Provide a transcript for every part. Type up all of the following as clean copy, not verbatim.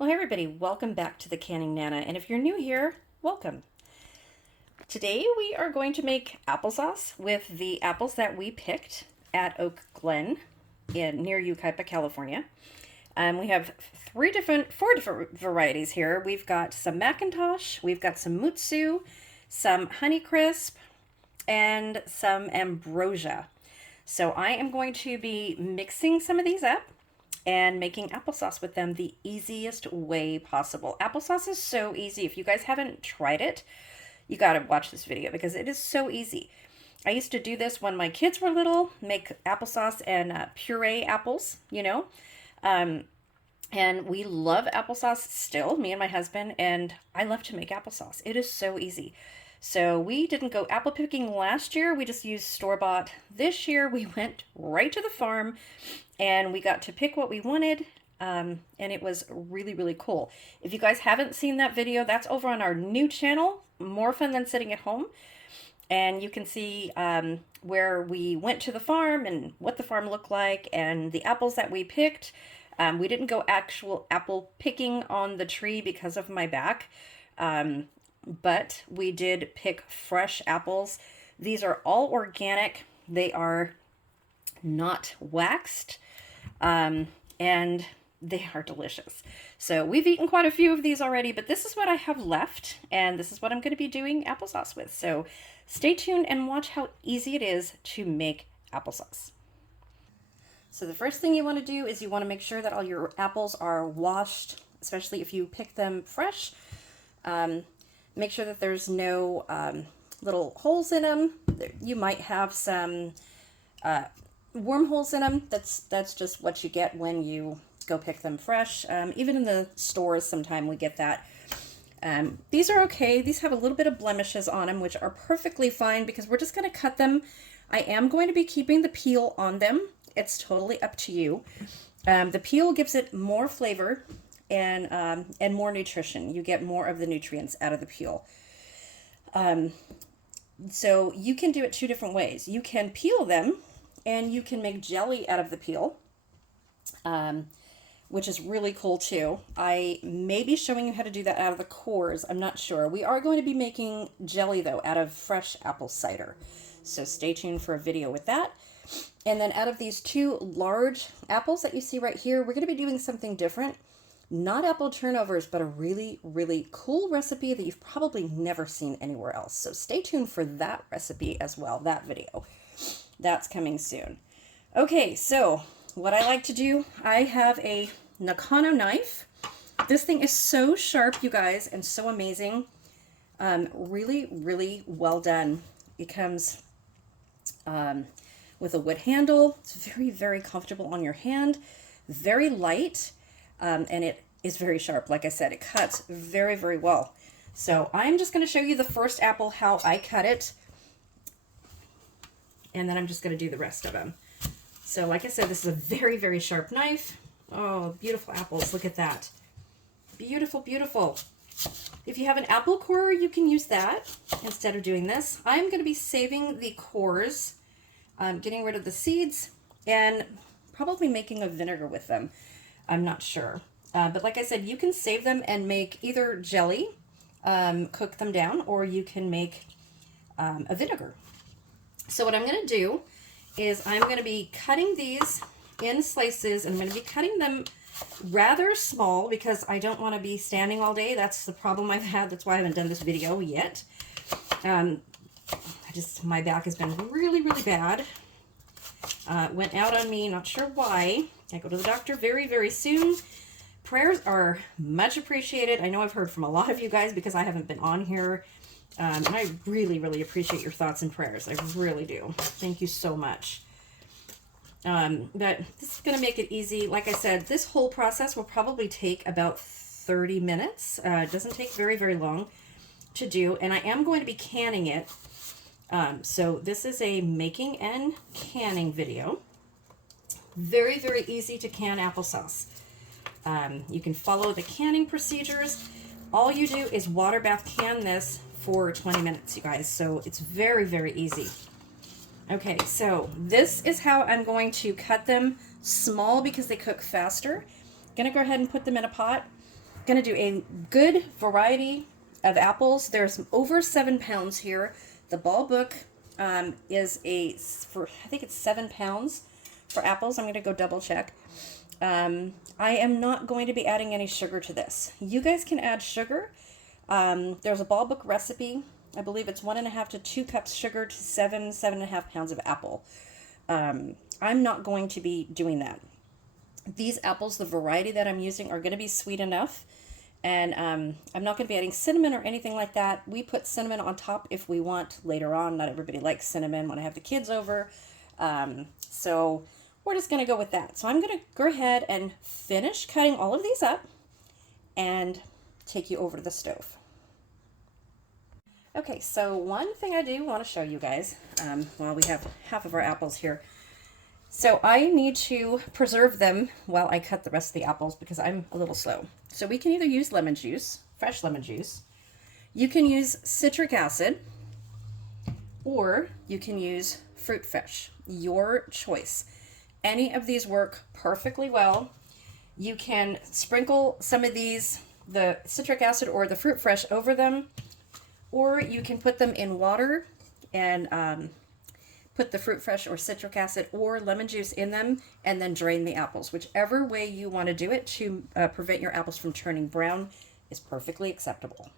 Well, hey everybody, welcome back to the Canning Nana, and if you're new here, welcome. Today we are going to make applesauce with the apples that we picked at Oak Glen near Yucaipa, California. We have four different varieties here. We've got some Macintosh, we've got some Mutsu, some Honeycrisp, and some Ambrosia. So I am going to be mixing some of these up and making applesauce with them the easiest way possible. Applesauce is so easy. If you guys haven't tried it, you got to watch this video because it is so easy. I used to do this when my kids were little, make applesauce and puree apples, and we love applesauce still, me and my husband, and I love to make applesauce. It is so easy. So we didn't go apple picking last year. We just used store-bought. This year we went right to the farm and we got to pick what we wanted. And it was really, really cool. If you guys haven't seen that video, that's over on our new channel, More Fun Than Sitting at Home. And you can see where we went to the farm and what the farm looked like and the apples that we picked. We didn't go actual apple picking on the tree because of my back. But we did pick fresh apples. These are all organic. They are not waxed, and they are delicious. So we've eaten quite a few of these already, but this is what I have left, and this is what I'm going to be doing applesauce with. So stay tuned and watch how easy it is to make applesauce. So the first thing you want to do is you want to make sure that all your apples are washed, especially if you pick them fresh. Make sure that there's no little holes in them. You might have some wormholes in them. That's just what you get when you go pick them fresh. Even in the stores, sometime we get that. These are okay. These have a little bit of blemishes on them, which are perfectly fine because we're just going to cut them. I am going to be keeping the peel on them. It's totally up to you. The peel gives it more flavor and more nutrition. You get more of the nutrients out of the peel. So you can do it two different ways. You can peel them and you can make jelly out of the peel, which is really cool too. I may be showing you how to do that out of the cores. I'm not sure. We are going to be making jelly though out of fresh apple cider. So stay tuned for a video with that. And then out of these two large apples that you see right here, we're going to be doing something different. Not apple turnovers, but a really, really cool recipe that you've probably never seen anywhere else. So stay tuned for that recipe as well, that video. That's coming soon. Okay, so what I like to do, I have a Nakano knife. This thing is so sharp, you guys, and so amazing. Really, really well done. It comes with a wood handle. It's very, very comfortable on your hand. Very light. And it is very sharp. Like I said, it cuts very, very well. So I'm just going to show you the first apple, how I cut it. And then I'm just going to do the rest of them. So like I said, this is a very, very sharp knife. Oh, beautiful apples. Look at that. Beautiful, beautiful. If you have an apple core, you can use that instead of doing this. I'm going to be saving the cores, getting rid of the seeds, and probably making a vinegar with them. I'm not sure. But like I said, you can save them and make either jelly, cook them down, or you can make a vinegar. So what I'm going to do is I'm going to be cutting these in slices. I'm going to be cutting them rather small because I don't want to be standing all day. That's the problem I've had. That's why I haven't done this video yet. My back has been really, really bad. Went out on me, not sure why. I go to the doctor very, very soon. Prayers are much appreciated. I know I've heard from a lot of you guys because I haven't been on here. And I really, really appreciate your thoughts and prayers. I really do. Thank you so much. But this is going to make it easy. Like I said, this whole process will probably take about 30 minutes. It doesn't take very, very long to do. And I am going to be canning it. So this is a making and canning video. Very, very easy to can applesauce. You can follow the canning procedures. All you do is water bath can this for 20 minutes, you guys. So it's very, very easy. Okay, so this is how I'm going to cut them small because they cook faster. I'm gonna go ahead and put them in a pot. going to do a good variety of apples. There's over 7 pounds here. The ball book is I think it's 7 pounds for apples. I'm going to go double check. I am not going to be adding any sugar to this. You guys can add sugar. There's a ball book recipe. I believe it's 1.5 to 2 cups sugar to 7.5 pounds of apple. I'm not going to be doing that. These apples, the variety that I'm using, are going to be sweet enough. And I'm not going to be adding cinnamon or anything like that. We put cinnamon on top if we want later on. Not everybody likes cinnamon when I have the kids over. So we're just going to go with that. So I'm going to go ahead and finish cutting all of these up and take you over to the stove. Okay, so one thing I do want to show you guys while we have half of our apples here. So I need to preserve them while I cut the rest of the apples because I'm a little slow. So we can either use lemon juice, fresh lemon juice. You can use citric acid, or you can use fruit fresh. Your choice. Any of these work perfectly well. You can sprinkle some of these, the citric acid or the fruit fresh, over them, or you can put them in water and put the fruit fresh or citric acid or lemon juice in them and then drain the apples. Whichever way you want to do it to prevent your apples from turning brown is perfectly acceptable.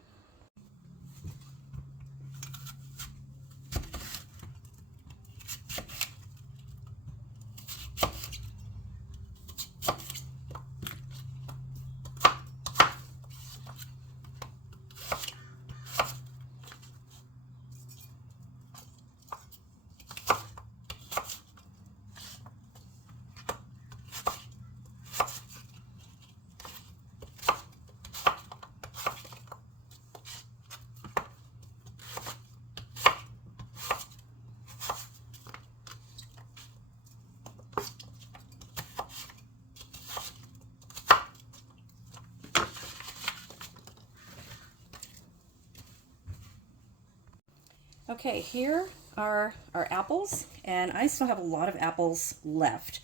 Okay, here are our apples, and I still have a lot of apples left.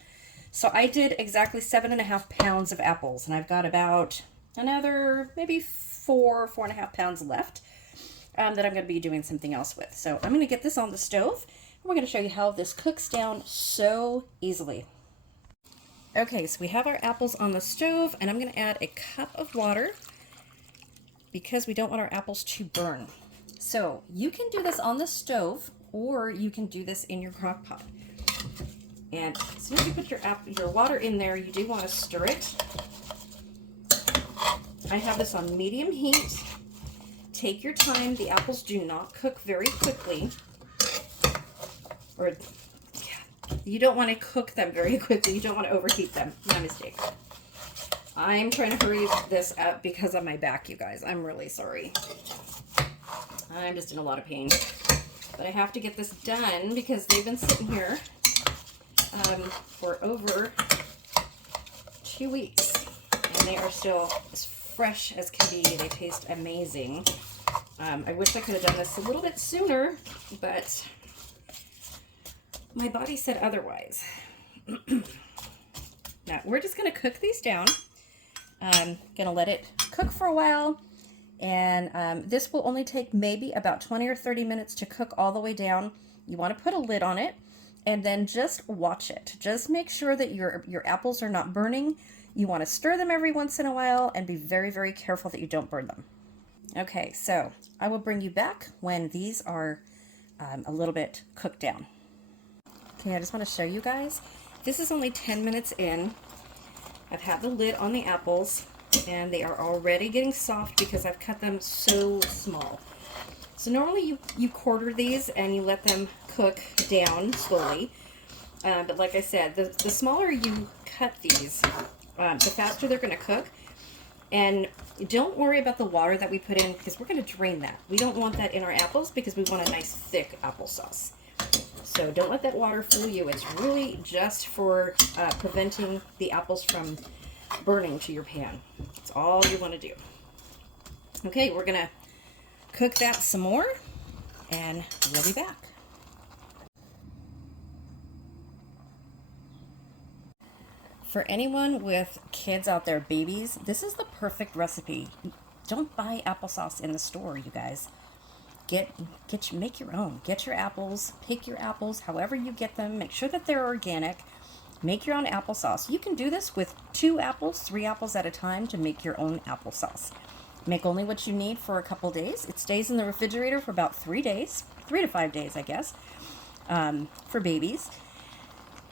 So I did exactly 7.5 pounds of apples, and I've got about another maybe 4.5 pounds left that I'm going to be doing something else with. So I'm going to get this on the stove, and we're going to show you how this cooks down so easily. Okay, so we have our apples on the stove, and I'm going to add a cup of water because we don't want our apples to burn. So you can do this on the stove, or you can do this in your crock pot. And as soon as you put your water in there, you do want to stir it. I have this on medium heat. Take your time. The apples do not cook very quickly. Or you don't want to cook them very quickly. You don't want to overheat them. My mistake. I'm trying to hurry this up because of my back, you guys. I'm really sorry. I'm just in a lot of pain. But I have to get this done because they've been sitting here for over 2 weeks. And they are still as fresh as can be. They taste amazing. I wish I could have done this a little bit sooner, but my body said otherwise. Now, we're just going to cook these down. I'm going to let it cook for a while. And this will only take maybe about 20 or 30 minutes to cook all the way down. You want to put a lid on it and then just watch it. Just make sure that your apples are not burning. You want to stir them every once in a while and be very, very careful that you don't burn them. Okay, so I will bring you back when these are a little bit cooked down. Okay, I just want to show you guys. This is only 10 minutes in. I've had the lid on the apples, and they are already getting soft because I've cut them so small. So normally you quarter these and you let them cook down slowly. But like I said, the smaller you cut these, the faster they're going to cook. And don't worry about the water that we put in because we're going to drain that. We don't want that in our apples because we want a nice thick applesauce. So don't let that water fool you. It's really just for preventing the apples from burning to your pan. That's all you want to do. Okay, we're going to cook that some more and we'll be back. For anyone with kids out there, babies, this is the perfect recipe. Don't buy applesauce in the store, you guys. Make your own. Get your apples, pick your apples, however you get them. Make sure that they're organic. Make your own applesauce. You can do this with 2 apples, 3 apples at a time to make your own applesauce. Make only what you need for a couple days. It stays in the refrigerator for about 3 days, 3 to 5 days, I guess, for babies.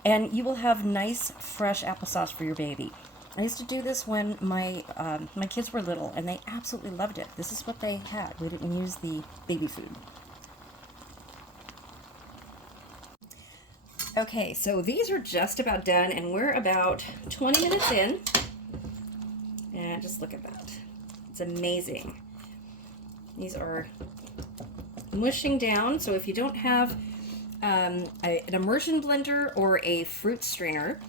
And you will have nice, fresh applesauce for your baby. I used to do this when my kids were little, and they absolutely loved it. This is what they had. We didn't use the baby food. Okay, so these are just about done, and we're about 20 minutes in. And just look at that. It's amazing. These are mushing down, so if you don't have an immersion blender or a fruit strainer,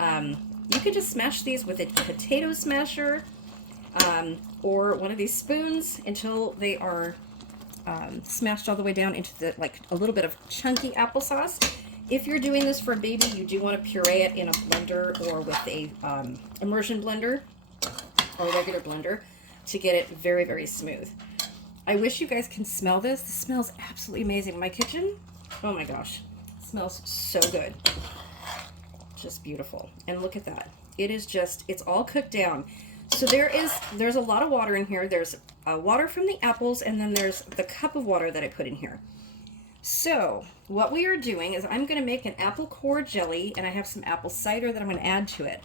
you can just smash these with a potato smasher or one of these spoons until they are smashed all the way down into a little bit of chunky applesauce. If you're doing this for a baby, you do want to puree it in a blender or with a immersion blender or a regular blender to get it very, very smooth. I wish you guys can smell this. This smells absolutely amazing. My kitchen, oh my gosh, it smells so good. Just beautiful. And look at that. It's all cooked down. So there's a lot of water in here. There's water from the apples, and then there's the cup of water that I put in here. So what we are doing is I'm going to make an apple core jelly, and I have some apple cider that I'm going to add to it.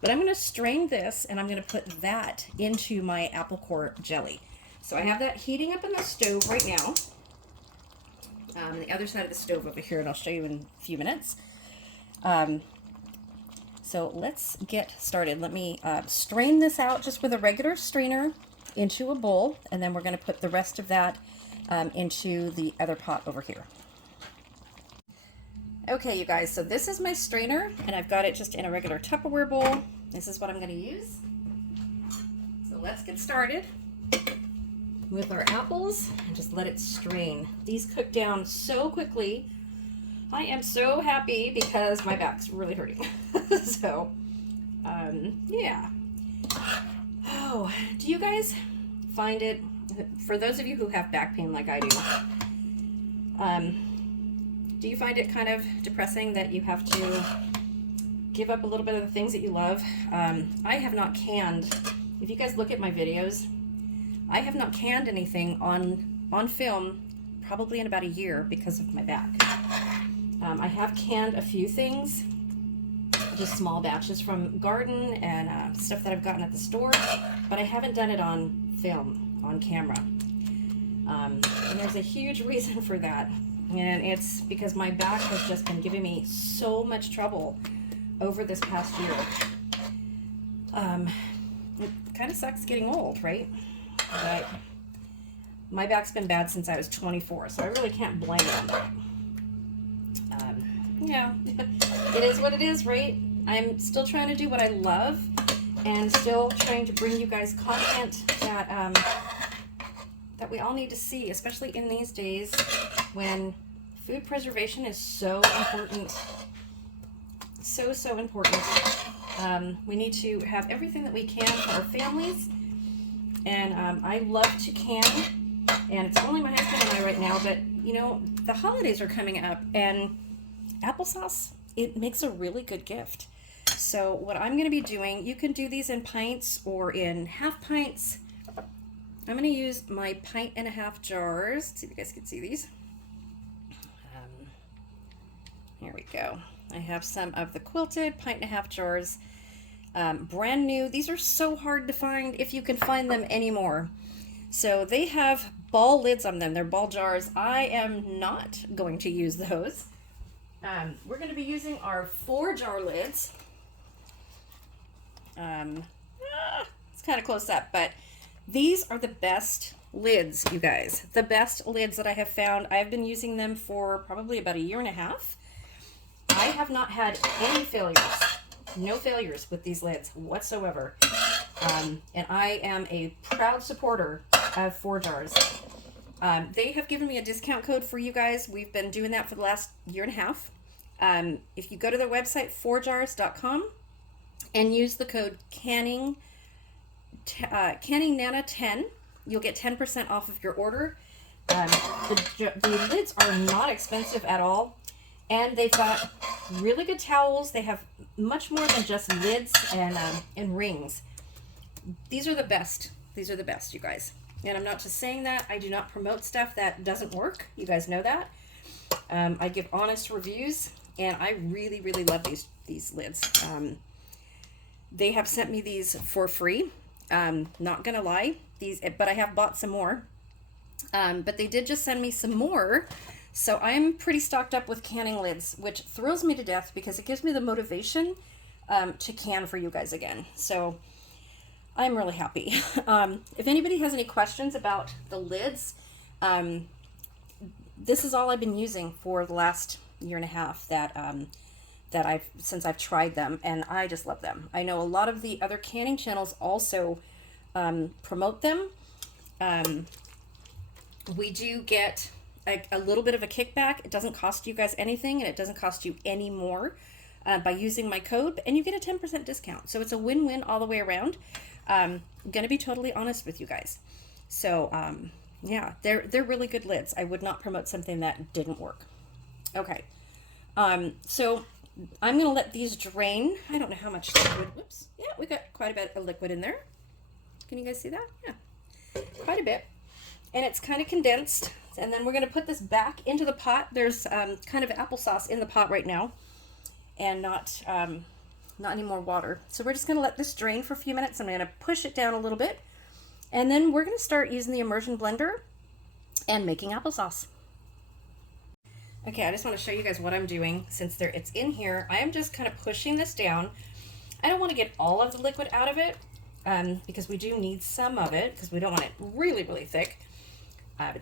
But I'm going to strain this, and I'm going to put that into my apple core jelly. So I have that heating up in the stove right now. The other side of the stove over here, and I'll show you in a few minutes. So let's get started. Let me strain this out just with a regular strainer into a bowl, and then we're going to put the rest of that into the other pot over here. Okay, you guys, so this is my strainer, and I've got it just in a regular Tupperware bowl. This is what I'm going to use. So let's get started with our apples and just let it strain. These cook down so quickly. I am so happy because my back's really hurting. So, yeah. Oh, do you guys find it, for those of you who have back pain like I do you find it kind of depressing that you have to give up a little bit of the things that you love? I have not canned, if you guys look at my videos, I have not canned anything on film probably in about a year because of my back. I have canned a few things, just small batches from garden and stuff that I've gotten at the store, but I haven't done it on film, on camera. And there's a huge reason for that, and it's because my back has just been giving me so much trouble over this past year. It kind of sucks getting old, right? But my back's been bad since I was 24, so I really can't blame them. Yeah, it is what it is, right? I'm still trying to do what I love and still trying to bring you guys content that we all need to see, especially in these days when food preservation is so important. So important. We need to have everything that we can for our families, and I love to can, and it's only my husband and I right now, but you know, the holidays are coming up, and applesauce, it makes a really good gift. So what I'm going to be doing, you can do these in pints or in half pints. I'm going to use my 1.5 pint jars. Let's see if you guys can see these. Here we go. I have some of the quilted 1.5 pint jars, brand new. These are so hard to find, if you can find them anymore. So they have ball lids on them. They're ball jars. I am not going to use those. We're going to be using our 4-jar lids. It's kind of close up, but these are the best lids, you guys. The best lids that I have found. I've been using them for probably about 1.5 years. I have not had any failures. No failures with these lids whatsoever. And I am a proud supporter of 4 jars. They have given me a discount code for you guys. We've been doing that for the last 1.5 years. If you go to their website, 4jars.com, and use the code Canning Nana 10. You'll get 10% off of your order. The lids are not expensive at all, and they've got really good towels. They have much more than just lids and rings. These are the best. These are the best, you guys. And I'm not just saying that. I do not promote stuff that doesn't work. You guys know that. I give honest reviews, and I really, really love these lids. They have sent me these for free. Not gonna lie, but I have bought some more. But they did just send me some more, so I'm pretty stocked up with canning lids, which thrills me to death because it gives me the motivation to can for you guys again. So I'm really happy. If anybody has any questions about the lids, this is all I've been using for the last year and a half since I've tried them, and I just love them. I know a lot of the other canning channels also promote them. We do get a little bit of a kickback. It doesn't cost you guys anything, and it doesn't cost you any more by using my code, and you get a 10% discount. So it's a win-win all the way around. I'm gonna be totally honest with you guys. So yeah, they're really good lids. I would not promote something that didn't work. Okay, so I'm gonna let these drain. I don't know how much liquid. Whoops. Yeah, we got quite a bit of liquid in there. Can you guys see that? Yeah, quite a bit. And it's kind of condensed. And then we're gonna put this back into the pot. There's kind of applesauce in the pot right now, and not any more water. So we're just gonna let this drain for a few minutes. I'm gonna push it down a little bit, and then we're gonna start using the immersion blender and making applesauce. Okay, I just want to show you guys what I'm doing. Since it's in here, I am just kind of pushing this down. I don't want to get all of the liquid out of it because we do need some of it because we don't want it really, really thick. But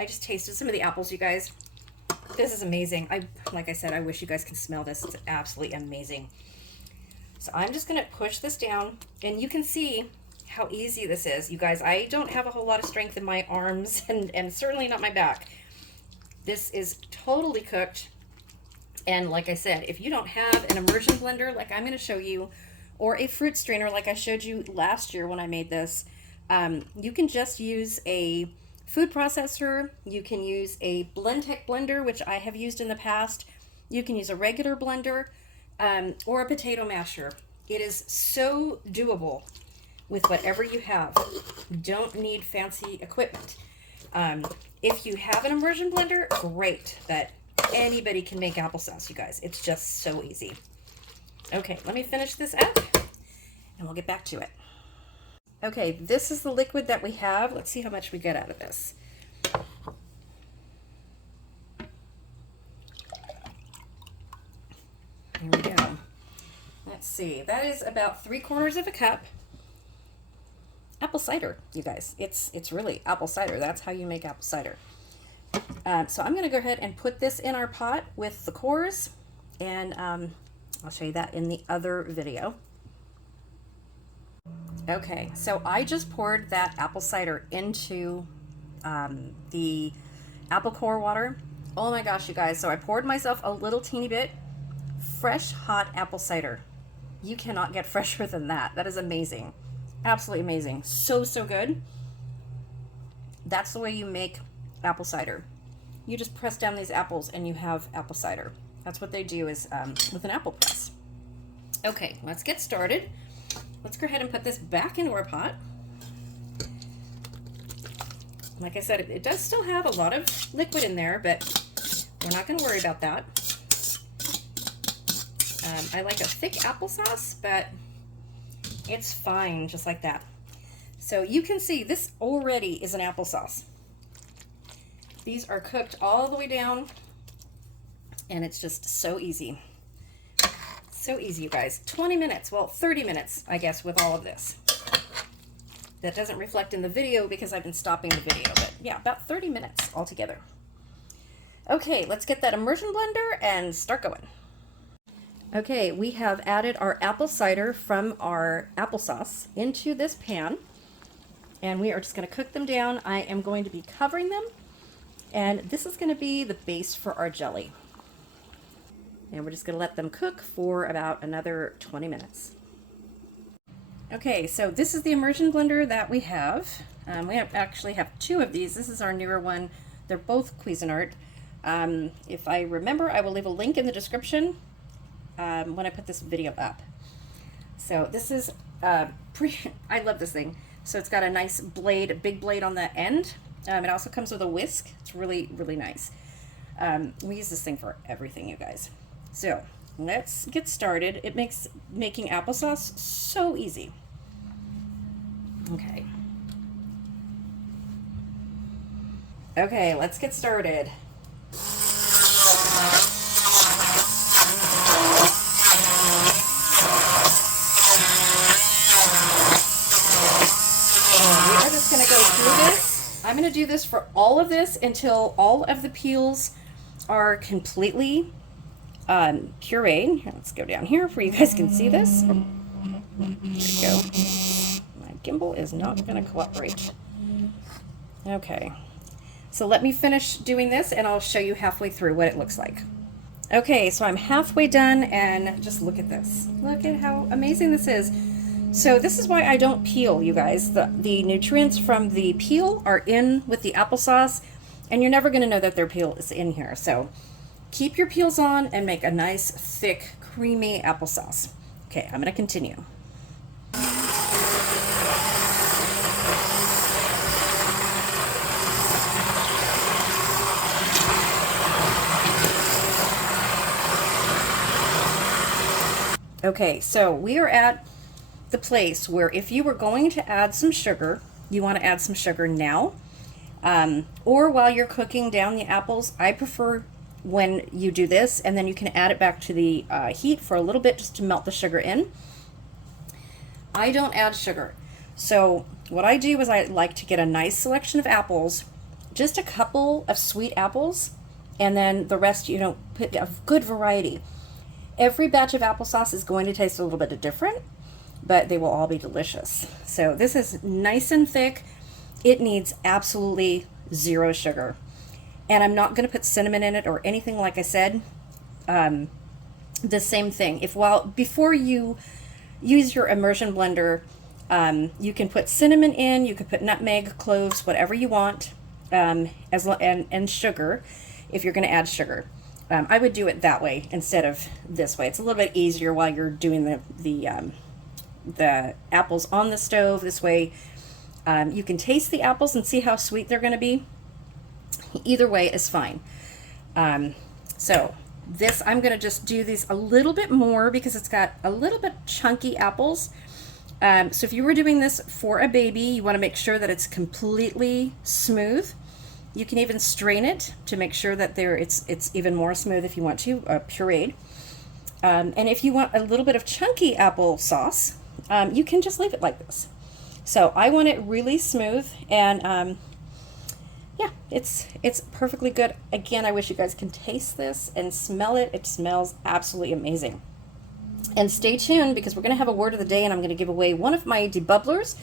I just tasted some of the apples, you guys. This is amazing. Like I said, I wish you guys can smell this. It's absolutely amazing. So I'm just going to push this down, and you can see how easy this is, you guys. I don't have a whole lot of strength in my arms and certainly not my back. This is totally cooked. And like I said, if you don't have an immersion blender like I'm going to show you, or a fruit strainer like I showed you last year when I made this, you can just use a food processor. You can use a Blendtec blender, which I have used in the past. You can use a regular blender or a potato masher. It is so doable with whatever you have. You don't need fancy equipment. If you have an immersion blender, great, but anybody can make applesauce, you guys. It's just so easy. Okay, let me finish this up, and we'll get back to it. Okay, this is the liquid that we have. Let's see how much we get out of this. Here we go. Let's see. That is about 3/4 of a cup. Apple cider, you guys. It's really apple cider. That's how you make apple cider. So I'm going to go ahead and put this in our pot with the cores, and I'll show you that in the other video. Okay, so I just poured that apple cider into the apple core water. Oh my gosh, you guys. So I poured myself a little teeny bit. Fresh, hot apple cider. You cannot get fresher than that. That is amazing. Absolutely amazing. So, so good. That's the way you make apple cider. You just press down these apples and you have apple cider. That's what they do is with an apple press. Okay, let's get started. Let's go ahead and put this back into our pot. Like I said, it does still have a lot of liquid in there, but we're not going to worry about that. I like a thick applesauce, but it's fine just like that. So you can see this already is an applesauce. These are cooked all the way down, and it's just so easy. So easy, you guys. 20 minutes, well, 30 minutes, I guess, with all of this. That doesn't reflect in the video because I've been stopping the video, but yeah, about 30 minutes altogether. Okay, let's get that immersion blender and start going. Okay, we have added our apple cider from our applesauce into this pan, and we are just going to cook them down. I am going to be covering them, and this is going to be the base for our jelly. And we're just going to let them cook for about another 20 minutes. Okay, so this is the immersion blender that we have. Actually have two of these. This is our newer one. They're both Cuisinart. If I remember, I will leave a link in the description when I put this video up. So this is I love this thing. So it's got a nice blade, big blade on the end. It also comes with a whisk. It's really, really nice. We use this thing for everything, you guys. So let's get started. It makes making applesauce so easy. Okay. Okay, let's get started. We're just going to go through this. I'm going to do this for all of this until all of the peels are completely pureed. Here, let's go down here where you guys can see this. There we go. My gimbal is not going to cooperate. Okay. So let me finish doing this and I'll show you halfway through what it looks like. Okay, so I'm halfway done and just look at this. Look at how amazing this is. So this is why I don't peel, you guys. The nutrients from the peel are in with the applesauce and you're never going to know that their peel is in here. So keep your peels on and make a nice, thick, creamy applesauce. Okay, I'm going to continue. Okay, so we are at the place where if you were going to add some sugar, you want to add some sugar now, or while you're cooking down the apples. I prefer when you do this, and then you can add it back to the heat for a little bit just to melt the sugar in. I don't add sugar. So what I do is I like to get a nice selection of apples, just a couple of sweet apples, and then the rest, you know, put a good variety. Every batch of applesauce is going to taste a little bit different, but they will all be delicious. So this is nice and thick. It needs absolutely zero sugar. And I'm not going to put cinnamon in it or anything, like I said. The same thing. Before you use your immersion blender, you can put cinnamon in, you can put nutmeg, cloves, whatever you want, and sugar if you're going to add sugar. I would do it that way instead of this way. It's a little bit easier while you're doing the apples on the stove. This way you can taste the apples and see how sweet they're going to be. Either way is fine. So this, I'm going to just do these a little bit more because it's got a little bit chunky apples. So if you were doing this for a baby, you want to make sure that it's completely smooth. You can even strain it to make sure that it's even more smooth if you want to, pureed. And if you want a little bit of chunky applesauce, you can just leave it like this. So I want it really smooth, and yeah, it's perfectly good. Again, I wish you guys can taste this and smell it. It smells absolutely amazing. And stay tuned because we're going to have a word of the day, and I'm going to give away one of my debubblers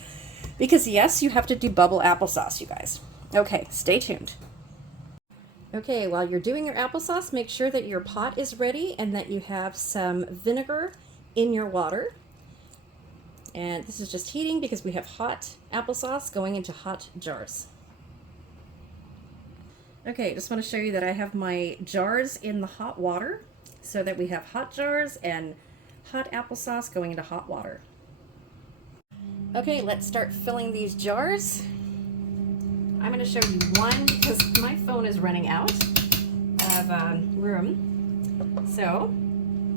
because yes, you have to debubble applesauce, you guys. Okay, stay tuned. Okay, while you're doing your applesauce, make sure that your pot is ready and that you have some vinegar in your water. And this is just heating because we have hot applesauce going into hot jars. Okay, just want to show you that I have my jars in the hot water so that we have hot jars and hot applesauce going into hot water. Okay, let's start filling these jars. I'm going to show you one because my phone is running out of room. So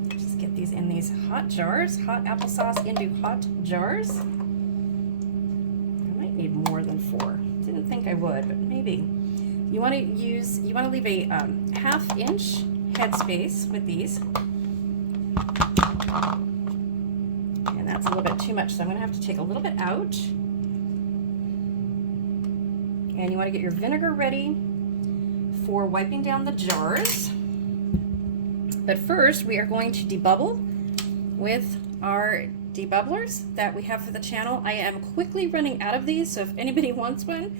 just get these in these hot jars, hot applesauce into hot jars. I might need more than 4. Didn't think I would, but maybe. You want to leave a ½ inch headspace with these. And that's a little bit too much, so I'm going to have to take a little bit out. And you want to get your vinegar ready for wiping down the jars. But first, we are going to debubble with our debubblers that we have for the channel. I am quickly running out of these, so if anybody wants one,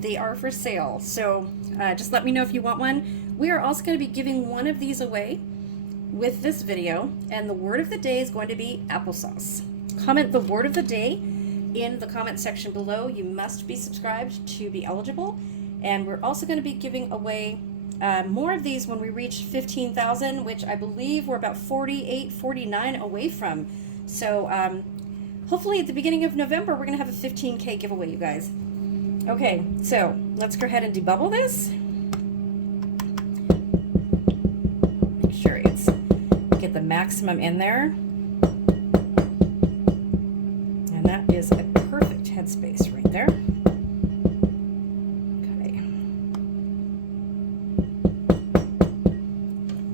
they are for sale. So just let me know if you want one. We are also going to be giving one of these away with this video, and the word of the day is going to be applesauce. Comment the word of the day in the comment section below. You must be subscribed to be eligible. And we're also going to be giving away more of these when we reach 15,000, which I believe we're about 48, 49 away from. So hopefully at the beginning of November, we're going to have a 15K giveaway, you guys. Okay, so let's go ahead and debubble this. Make sure it's, get the maximum in there. And that is a perfect headspace right there.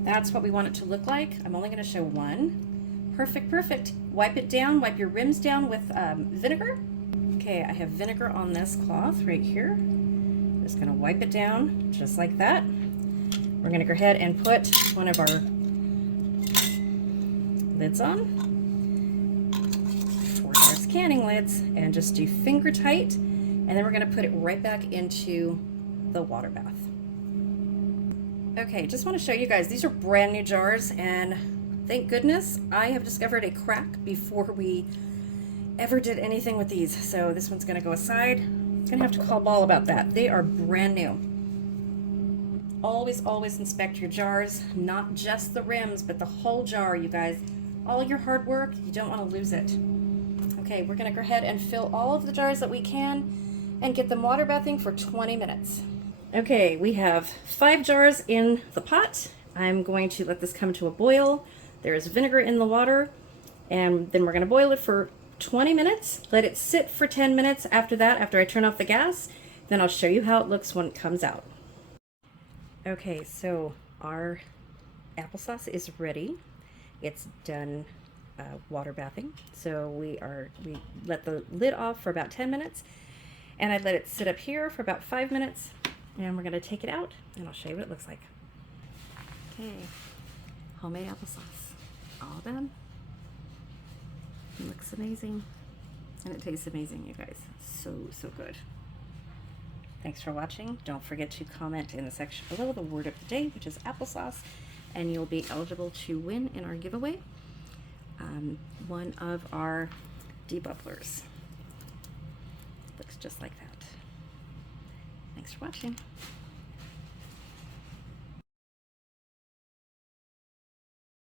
That's what we want it to look like. I'm only going to show one. Perfect, perfect. Wipe it down, wipe your rims down with vinegar. Okay, I have vinegar on this cloth right here. Just going to wipe it down just like that. We're going to go ahead and put one of our lids on. 4 jars canning lids, and just do finger tight. And then we're going to put it right back into the water bath. Okay, just want to show you guys, these are brand new jars, and thank goodness I have discovered a crack before we ever did anything with these. So this one's going to go aside. I'm going to have to call Ball about that. They are brand new. Always, always inspect your jars, not just the rims, but the whole jar, you guys. All your hard work, you don't want to lose it. Okay, we're going to go ahead and fill all of the jars that we can and get them water bathing for 20 minutes. Okay, we have 5 jars in the pot. I'm going to let this come to a boil. There is vinegar in the water, and then we're going to boil it for 20 minutes. Let it sit for 10 minutes after that, after I turn off the gas. Then I'll show you how it looks when it comes out. Okay, so our applesauce is ready. It's done water bathing. So we let the lid off for about 10 minutes, and I let it sit up here for about 5 minutes. And we're going to take it out, and I'll show you what it looks like. Okay, homemade applesauce, all done. It looks amazing, and it tastes amazing, you guys. So, so good. Thanks for watching. Don't forget to comment in the section below the word of the day, which is applesauce, and you'll be eligible to win in our giveaway one of our debubblers. Looks just like that. Thanks for watching.